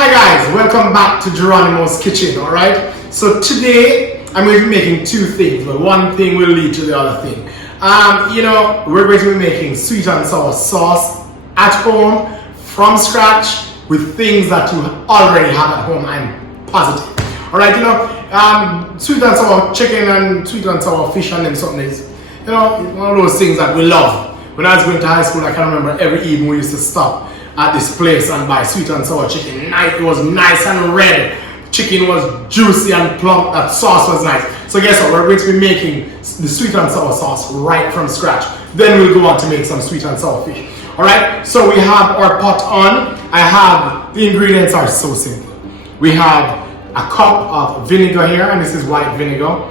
Hi guys, welcome back to Jeronimos kitchen, alright? So today I'm going to be making two things, but one thing will lead to the other thing. We're going to be making sweet and sour sauce at home from scratch with things that you already have at home, I'm positive. Alright, sweet and sour chicken and sweet and sour fish and then something is, one of those things that we love. When I was going to high school, I can remember every evening we used to stop at this place and buy sweet and sour chicken. It was nice and red. Chicken was juicy and plump. That sauce was nice. So guess what? We're going to be making the sweet and sour sauce right from scratch. Then we'll go on to make some sweet and sour fish. Alright, so we have our pot on. The ingredients are so simple. We have a cup of vinegar here, and this is white vinegar.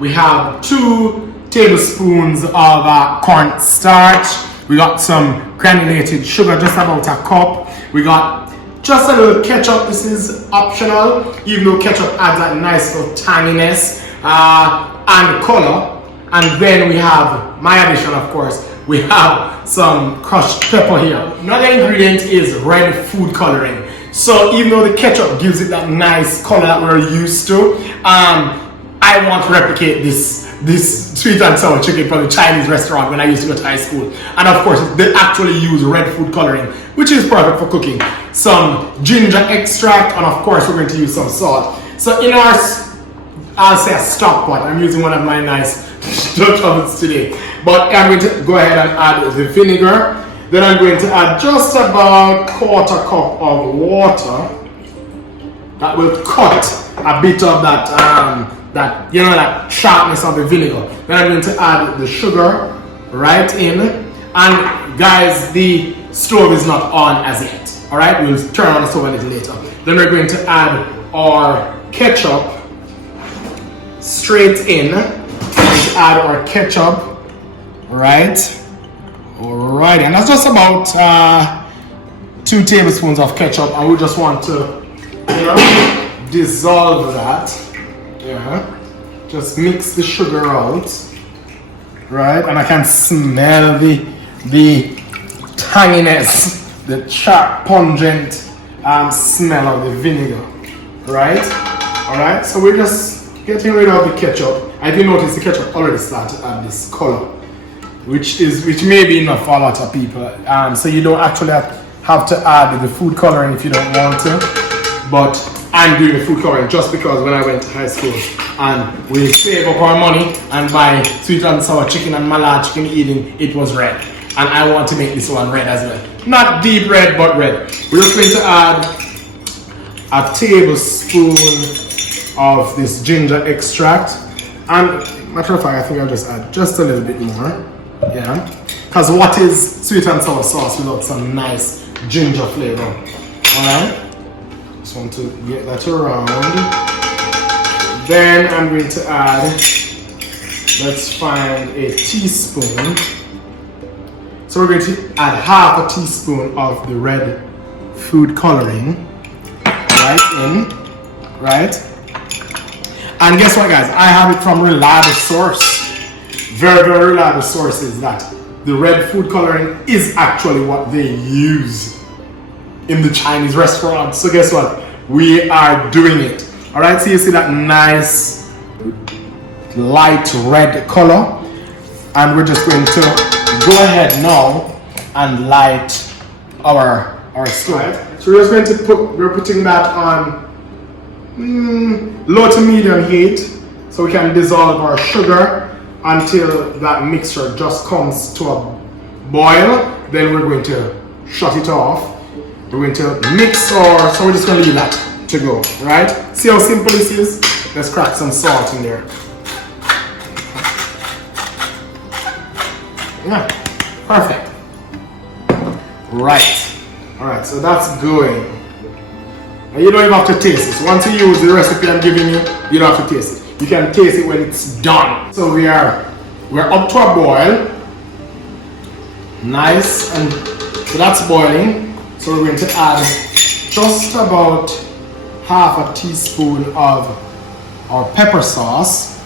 We have 2 tablespoons of cornstarch. We got some granulated sugar, just about a cup. We got just a little ketchup. This is optional, even though ketchup adds that nice little tanginess and color. And then we have my addition, of course. We have some crushed pepper here. Another ingredient is red food coloring. So even though the ketchup gives it that nice color that we're used to, I want to replicate this sweet and sour chicken from the Chinese restaurant when I used to go to high school. And of course, they actually use red food coloring, which is perfect for cooking. Some ginger extract, and of course, we're going to use some salt. So in our, I'll say a stock pot, I'm using one of my nice Dutch ovens today. But I'm going to go ahead and add the vinegar. Then I'm going to add just about 1/4 cup of water. That will cut a bit of that sharpness of the vinegar. Then I'm going to add the sugar right in. And guys, the stove is not on as yet. Alright, we'll turn on the stove a little later. Then we're going to add our ketchup straight in. We're going to add our ketchup, right? Alright, and that's just about 2 tablespoons of ketchup, and we just want to dissolve that. Yeah, just mix the sugar out, right? And I can smell the tanginess, the sharp, pungent smell of the vinegar, right? All right. So we're just getting rid of the ketchup. I did notice the ketchup already started to add this color, which may be enough for a lot of people. So you don't actually have to add the food coloring if you don't want to, but I'm doing the food coloring just because when I went to high school and we save up our money and buy sweet and sour chicken and mala chicken eating, it was red. And I want to make this one red as well. Not deep red, but red. We're just going to add a tablespoon of this ginger extract. And matter of fact, I think I'll just add just a little bit more. Yeah. Because what is sweet and sour sauce without some nice ginger flavor? Alright? Just want to get that around. Then I'm going to add, let's find a teaspoon. So we're going to add 1/2 teaspoon of the red food coloring right in, right? And guess what, guys? I have it from reliable source. Very, very reliable sources that the red food coloring is actually what they use in the Chinese restaurant. So guess what? We are doing it. Alright, so you see that nice light red color. And we're just going to go ahead now and light our stove. Right. So we're just going to we're putting that on low to medium heat so we can dissolve our sugar until that mixture just comes to a boil. Then we're going to shut it off. We're going to mix so we're just going to leave that to go, right? See how simple this is? Let's crack some salt in there. Yeah, perfect. Right. Alright, so that's going. Now you don't even have to taste this. Once you use the recipe I'm giving you, you don't have to taste it. You can taste it when it's done. So we're up to a boil. Nice, and so that's boiling. So we're going to add just about 1/2 teaspoon of our pepper sauce,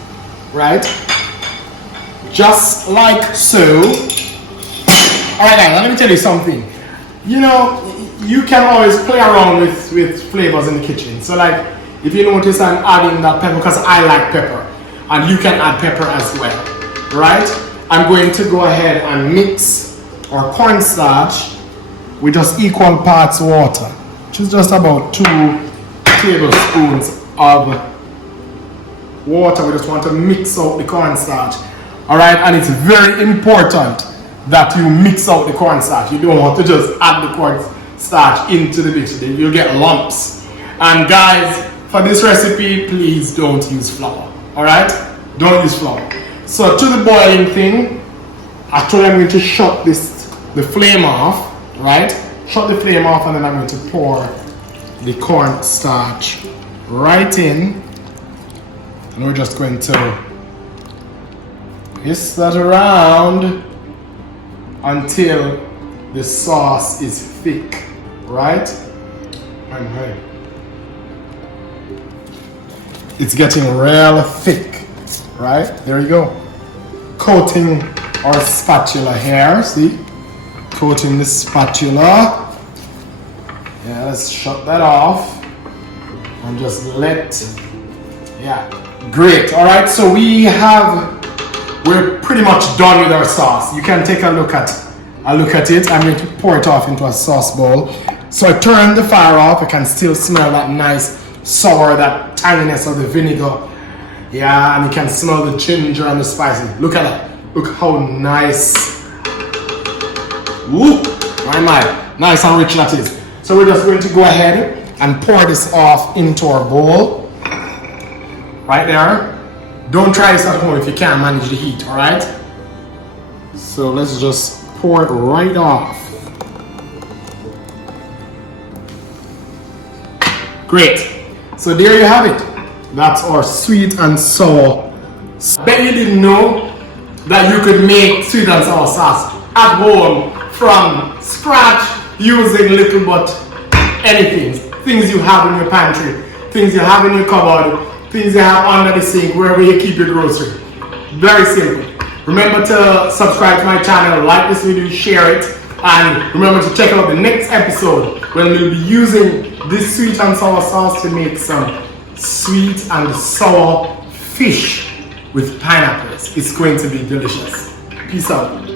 right? Just like so. Alright guys, let me tell you something. you know, you can always play around with flavors in the kitchen. So like, if you notice I'm adding that pepper because I like pepper, and you can add pepper as well, right? I'm going to go ahead and mix our cornstarch with just equal parts water, which is just about 2 tablespoons of water. We just want to mix out the cornstarch, all right? And it's very important that you mix out the cornstarch. You don't want to just add the cornstarch into the mix. You'll get lumps. And guys, for this recipe, please don't use flour, all right? Don't use flour. So to the boiling thing, actually I'm going to shut the flame off, right? Shut the flame off, and then I'm going to pour the cornstarch right in. And we're just going to whisk that around until the sauce is thick, right? It's getting real thick, right? There you go. Coating our spatula here, see? Coating the spatula. Yeah, let's shut that off and just yeah, great. All right, so we're pretty much done with our sauce. You can take a look at it. I'm going to pour it off into a sauce bowl. So I turned the fire off. I can still smell that nice sour, that tanginess of the vinegar. Yeah, and you can smell the ginger and the spices. Look at that. Look how nice. Woo! My. Nice and rich that is. So we're just going to go ahead and pour this off into our bowl. Right there. Don't try this at home if you can't manage the heat, alright? So let's just pour it right off. Great. So there you have it. That's our sweet and sour. I bet you didn't know that you could make sweet and sour sauce at home from scratch using little but anything. Things you have in your pantry, things you have in your cupboard, things you have under the sink, wherever you keep your grocery. Very simple. Remember to subscribe to my channel, like this video, share it, and remember to check out the next episode when we'll be using this sweet and sour sauce to make some sweet and sour fish with pineapples. It's going to be delicious. Peace out.